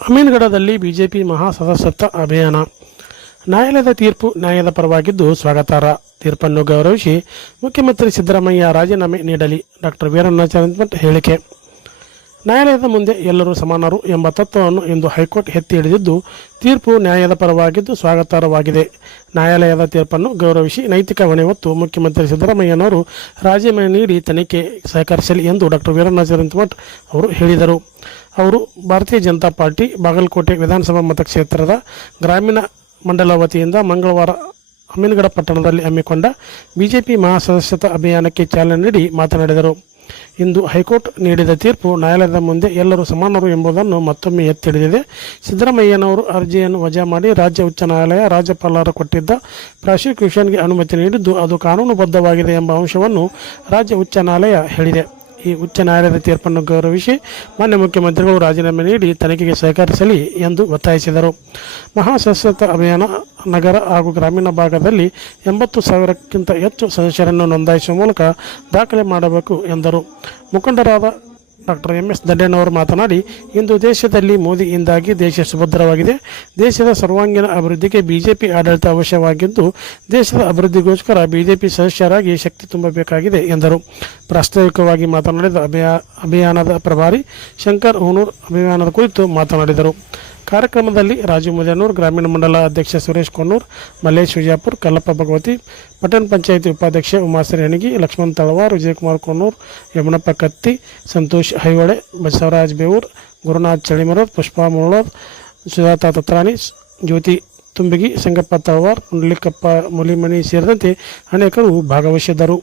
ಅಮೀನ್ಗಢದಲ್ಲಿ BJP ಮಹಾ ಸದಸ್ಯತ್ವ ಅಭಿಯಾನ. ನ್ಯಾಯಾಲಯದ ತೀರ್ಪು ನ್ಯಾಯದ ಪರವಾಗಿದ್ದು ಸ್ವಾಗತಾರ್ಹ. ತೀರ್ಪನ್ನು ಗೌರವಿಸಿ ಮುಖ್ಯಮಂತ್ರಿ ಸಿದ್ದರಾಮಯ್ಯ ರಾಜೀನಾಮೆ ನೀಡಲಿ. ಡಾಕ್ಟರ್ ವೀರಣ್ಣಾಚಲಂಮಠ ಹೇಳಿಕೆ. ನ್ಯಾಯಾಲಯದ ಮುಂದೆ ಎಲ್ಲರೂ ಸಮಾನರು ಎಂಬ ತತ್ವವನ್ನು ಇಂದು ಹೈಕೋರ್ಟ್ ಎತ್ತಿ ಹಿಡಿದಿದ್ದು, ತೀರ್ಪು ನ್ಯಾಯದ ಪರವಾಗಿದ್ದು ಸ್ವಾಗತಾರ್ಹವಾಗಿದೆ. ನ್ಯಾಯಾಲಯದ ತೀರ್ಪನ್ನು ಗೌರವಿಸಿ ನೈತಿಕ ಹೊಣೆ ಹೊತ್ತು ಮುಖ್ಯಮಂತ್ರಿ ಸಿದ್ದರಾಮಯ್ಯನವರು ರಾಜೀನಾಮೆ ನೀಡಿ ತನಿಖೆ ಸಹಕರಿಸಲಿ ಎಂದು ಡಾಕ್ಟರ್ ವೀರಣ್ಣಾಚಲಂಮಠ ಅವರು ಹೇಳಿದರು. ಅವರು ಭಾರತೀಯ ಜನತಾ ಪಾರ್ಟಿ ಬಾಗಲಕೋಟೆ ವಿಧಾನಸಭಾ ಮತಕ್ಷೇತ್ರದ ಗ್ರಾಮೀಣ ಮಂಡಲ ವತಿಯಿಂದ ಮಂಗಳವಾರ ಅಮೀನ್ಗಢ ಪಟ್ಟಣದಲ್ಲಿ ಹಮ್ಮಿಕೊಂಡ ಬಿಜೆಪಿ ಮಹಾ ಸದಸ್ಯತ್ವ ಅಭಿಯಾನಕ್ಕೆ ಚಾಲನೆ ನೀಡಿ ಮಾತನಾಡಿದರು. ಇಂದು ಹೈಕೋರ್ಟ್ ನೀಡಿದ ತೀರ್ಪು ನ್ಯಾಯಾಲಯದ ಮುಂದೆ ಎಲ್ಲರೂ ಸಮಾನರು ಎಂಬುದನ್ನು ಮತ್ತೊಮ್ಮೆ ಎತ್ತಿ ಹಿಡಿದಿದೆ. ಸಿದ್ದರಾಮಯ್ಯನವರು ಅರ್ಜಿಯನ್ನು ವಜಾ ಮಾಡಿ ರಾಜ್ಯ ಉಚ್ಚ ನ್ಯಾಯಾಲಯ ರಾಜ್ಯಪಾಲರು ಕೊಟ್ಟಿದ್ದ ಪ್ರಾಸಿಕ್ಯೂಷನ್ಗೆ ಅನುಮತಿ ನೀಡಿದ್ದು ಅದು ಕಾನೂನುಬದ್ಧವಾಗಿದೆ ಎಂಬ ಅಂಶವನ್ನು ರಾಜ್ಯ ಉಚ್ಚ ನ್ಯಾಯಾಲಯ ಹೇಳಿದೆ. ಈ ಉಚ್ಚ ನ್ಯಾಯಾಲಯದ ತೀರ್ಪನ್ನು ಗೌರವಿಸಿ ಮಾನ್ಯ ಮುಖ್ಯಮಂತ್ರಿಗಳು ರಾಜೀನಾಮೆ ನೀಡಿ ತನಿಖೆಗೆ ಸಹಕರಿಸಲಿ ಎಂದು ಒತ್ತಾಯಿಸಿದರು. ಮಹಾ ಸದಸ್ಯತ್ವ ಅಭಿಯಾನ ನಗರ ಹಾಗೂ ಗ್ರಾಮೀಣ ಭಾಗದಲ್ಲಿ 80,000ಕ್ಕಿಂತ ಹೆಚ್ಚು ಸದಸ್ಯರನ್ನು ನೋಂದಾಯಿಸುವ ಮೂಲಕ ದಾಖಲೆ ಮಾಡಬೇಕು ಎಂದರು. ಮುಖಂಡರಾದ ಡಾಕ್ಟರ್ MS ದಂಡೇನವರು ಮಾತನಾಡಿ, ಇಂದು ದೇಶದಲ್ಲಿ ಮೋದಿಯಿಂದಾಗಿ ದೇಶ ಸುಭದ್ರವಾಗಿದೆ. ದೇಶದ ಸರ್ವಾಂಗೀಣ ಅಭಿವೃದ್ಧಿಗೆ ಬಿಜೆಪಿ ಆಡಳಿತ ಅವಶ್ಯವಾಗಿದ್ದು, ದೇಶದ ಅಭಿವೃದ್ಧಿಗೋಸ್ಕರ ಬಿಜೆಪಿ ಸದಸ್ಯರಾಗಿ ಶಕ್ತಿ ತುಂಬಬೇಕಾಗಿದೆ ಎಂದರು. ಪ್ರಾಸ್ತಾವಿಕವಾಗಿ ಮಾತನಾಡಿದ ಅಭಿಯಾನದ ಪ್ರಭಾರಿ ಶಂಕರ್ ಹುನೂರ್ ಅಭಿಯಾನದ ಕುರಿತು ಮಾತನಾಡಿದರು. ಕಾರ್ಯಕ್ರಮದಲ್ಲಿ ರಾಜು ಮುದೇನೂರ್, ಗ್ರಾಮೀಣ ಮಂಡಲ ಅಧ್ಯಕ್ಷ ಸುರೇಶ್ ಕೊಣ್ಣೂರ್, ಮಲ್ಲೇಶ್ ವಿಜಯಪುರ್, ಕಲ್ಲಪ್ಪ ಭಗವತಿ, ಪಟ್ಟಣ ಪಂಚಾಯಿತಿ ಉಪಾಧ್ಯಕ್ಷೆ ಉಮಾಶ್ರೀ ಹಣಗಿ, ಲಕ್ಷ್ಮಣ್ ತಳವಾರ್, ವಿಜಯಕುಮಾರ್ ಕೊಣ್ಣೂರ್, ಯಮನಪ್ಪ ಕತ್ತಿ, ಸಂತೋಷ್ ಹೈವಳೆ, ಬಸವರಾಜ್ ಬೇವೂರ್, ಗುರುನಾಥ್ ಚಳಿಮರದ್, ಪುಷ್ಪಾ ಮುಳ್ಳೋದ್, ಸುಜಾತಾ ತತ್ರಾಣಿ, ಜ್ಯೋತಿ ತುಂಬಿಗಿ, ಸಂಗಪ್ಪ ತಳವಾರ್, ಪುಂಡಲಿಕಪ್ಪ ಮುಲಿಮನಿ ಸೇರಿದಂತೆ ಅನೇಕರು ಭಾಗವಹಿಸಿದ್ದರು.